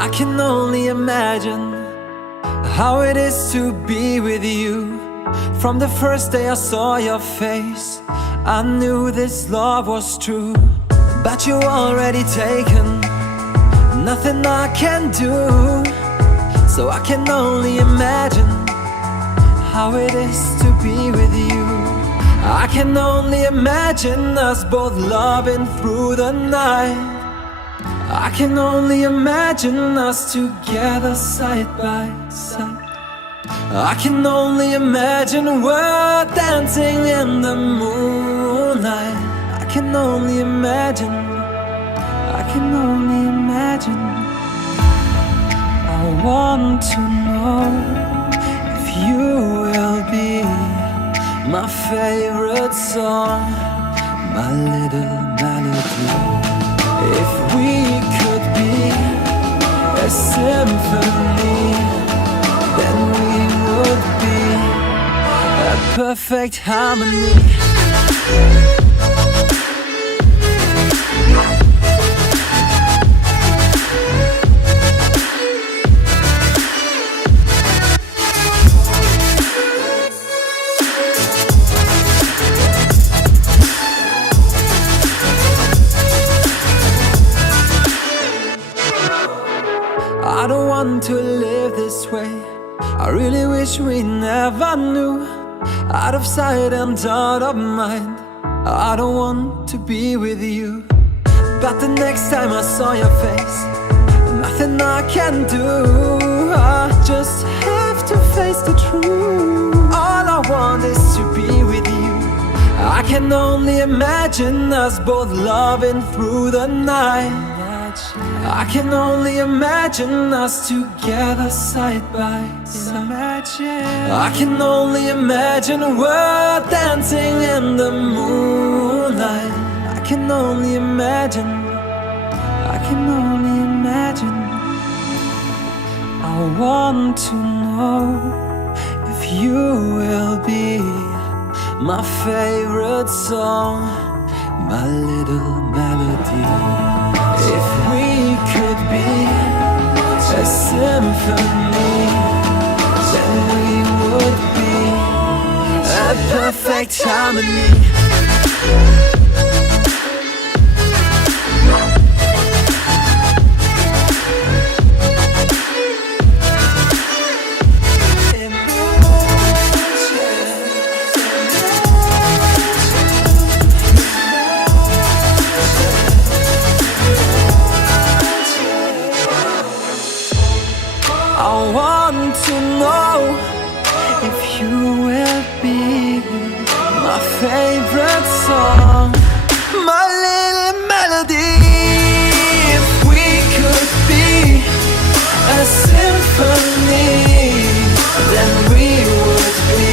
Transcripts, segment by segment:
I can only imagine how it is to be with you. From the first day I saw your face, I knew this love was true. But you already taken, nothing I can do. So I can only imagine how it is to be with you. I can only imagine us both loving through the night. I can only imagine us together side by side. I can only imagine we're dancing in the moonlight. I can only imagine, I can only imagine. I want to know if you will be my favorite song, my little melody. If we could be a symphony, then we would be a perfect harmony. I don't want to live this way. I really wish we never knew. Out of sight and out of mind, I don't want to be with you. But the next time I saw your face, nothing I can do. I just have to face the truth. All I want is to be with you. I can only imagine us both loving through the night. I can only imagine us together side by side. I can only imagine we're dancing in the moonlight. I can only imagine, I can only imagine. I want to know if you will be my favorite song, my little melody. If we could be a symphony, then we would be a perfect harmony. I want to know if you will be my favorite song, my little melody. If we could be a symphony, then we would be.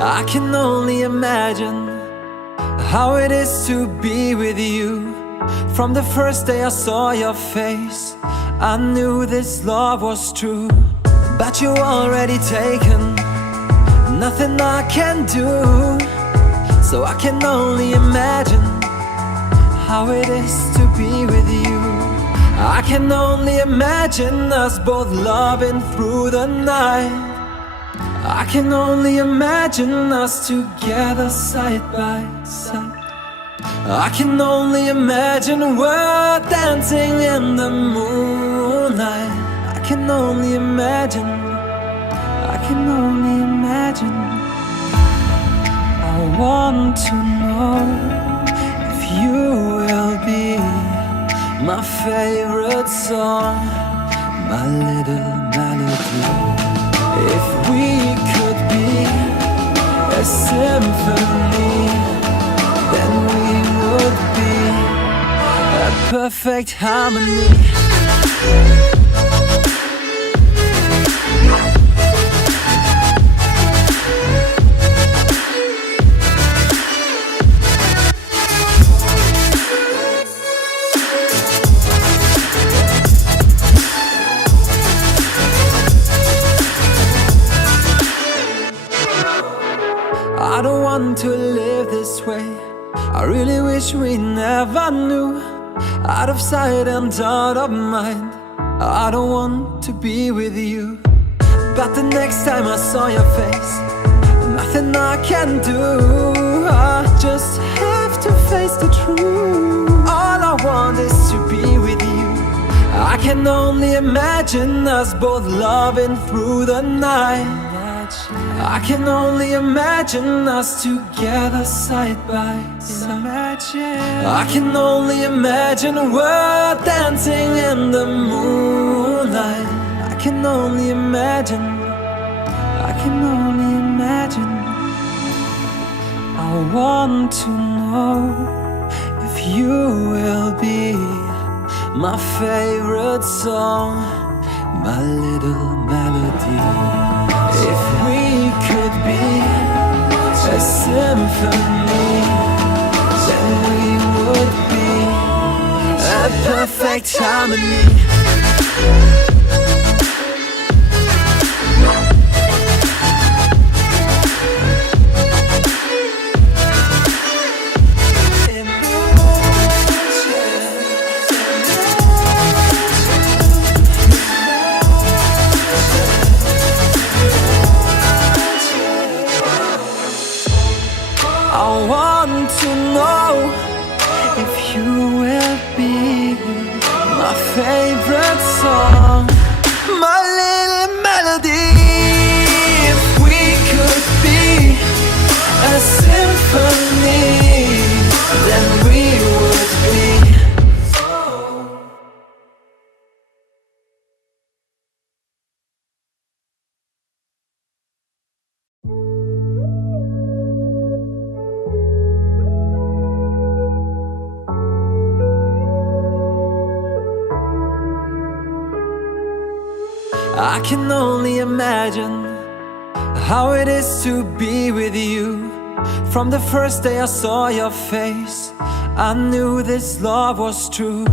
I can only imagine how it is to be with you. From the first day I saw your face, I knew this love was true. But you already taken, nothing I can do. So I can only imagine how it is to be with you. I can only imagine us both loving through the night. I can only imagine us together side by side. I can only imagine we're dancing in the moonlight. I can only imagine, I can only imagine. I want to know if you will be my favorite song, my little melody. If we could be a symphony, then we would be a perfect harmony. I really wish we never knew. Out of sight and out of mind, I don't want to be with you. But the next time I saw your face, nothing I can do. I just have to face the truth. All I want is to be with you. I can only imagine us both loving through the night. I can only imagine us together side by side. I can only imagine we're dancing in the moonlight. I can only imagine. I can only imagine. I want to know if you will be my favorite song, my little melody. If we could be a symphony, then we would be a perfect harmony. I want to know if you will be my favorite song, my little melody. If we could be a symphony, then we would be. I can only imagine how it is to be with you. From the first day I saw your face, I knew this love was true.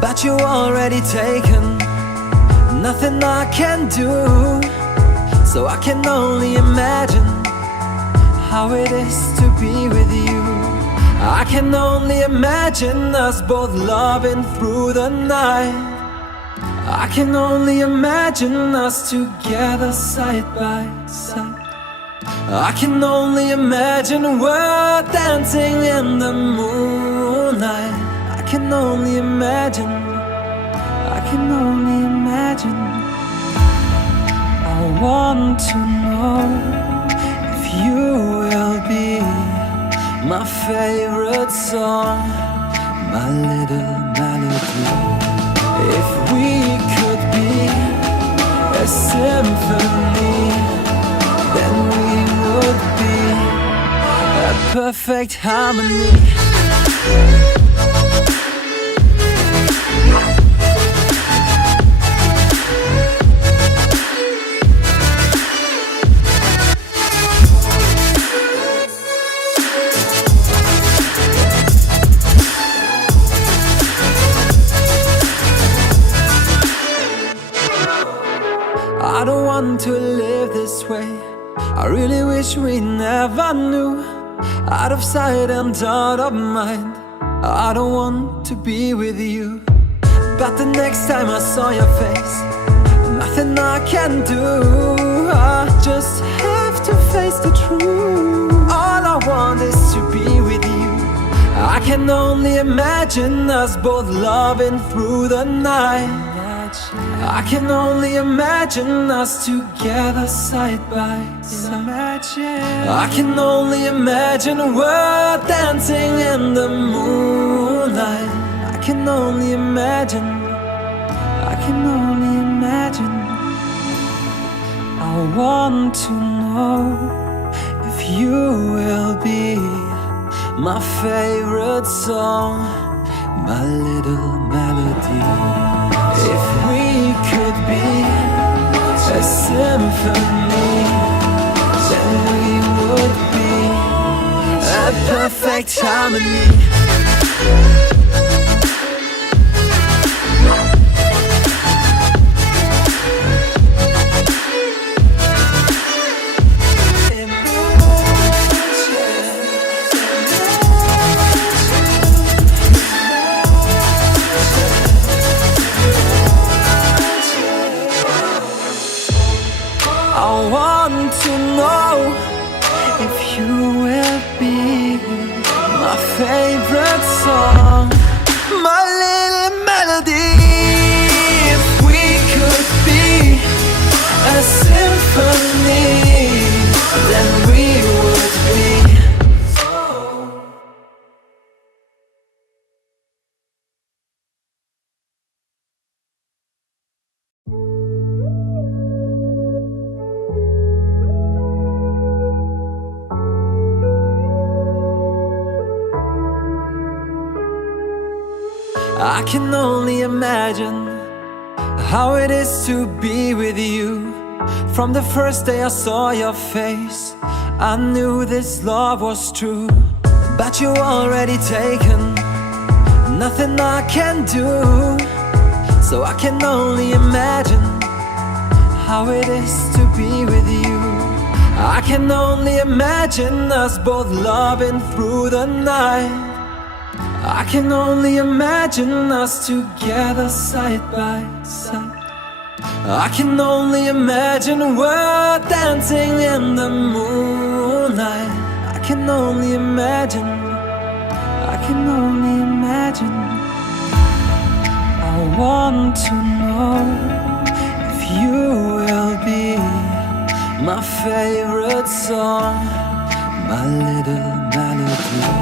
But you already taken, nothing I can do. So I can only imagine how it is to be with you. I can only imagine us both loving through the night. I can only imagine us together side by side. I can only imagine we're dancing in the moonlight. I can only imagine. I can only imagine. I want to know if you will be my favorite song, my little melody. If we could be a symphony, then we would be a perfect harmony. I don't want to live this way. I really wish we never knew. Out of sight and out of mind, I don't want to be with you. But the next time I saw your face, nothing I can do. I just have to face the truth. All I want is to be with you. I can only imagine us both loving through the night. I can only imagine us together side by side. I can only imagine we're dancing in the moonlight. I can only imagine. I can only imagine. I want to know if you will be my favorite song, my little melody. If we could be a symphony, then we would be a perfect harmony. to know if you will be my favorite song, my little melody. If we could be a symphony, then we would be. I can only imagine how it is to be with you. From the first day I saw your face, I knew this love was true. But you already taken, nothing I can do. So I can only imagine how it is to be with you. I can only imagine us both loving through the night. I can only imagine us together side by side. I can only imagine we're dancing in the moonlight. I can only imagine, I can only imagine. I want to know if you will be my favorite song, my little melody.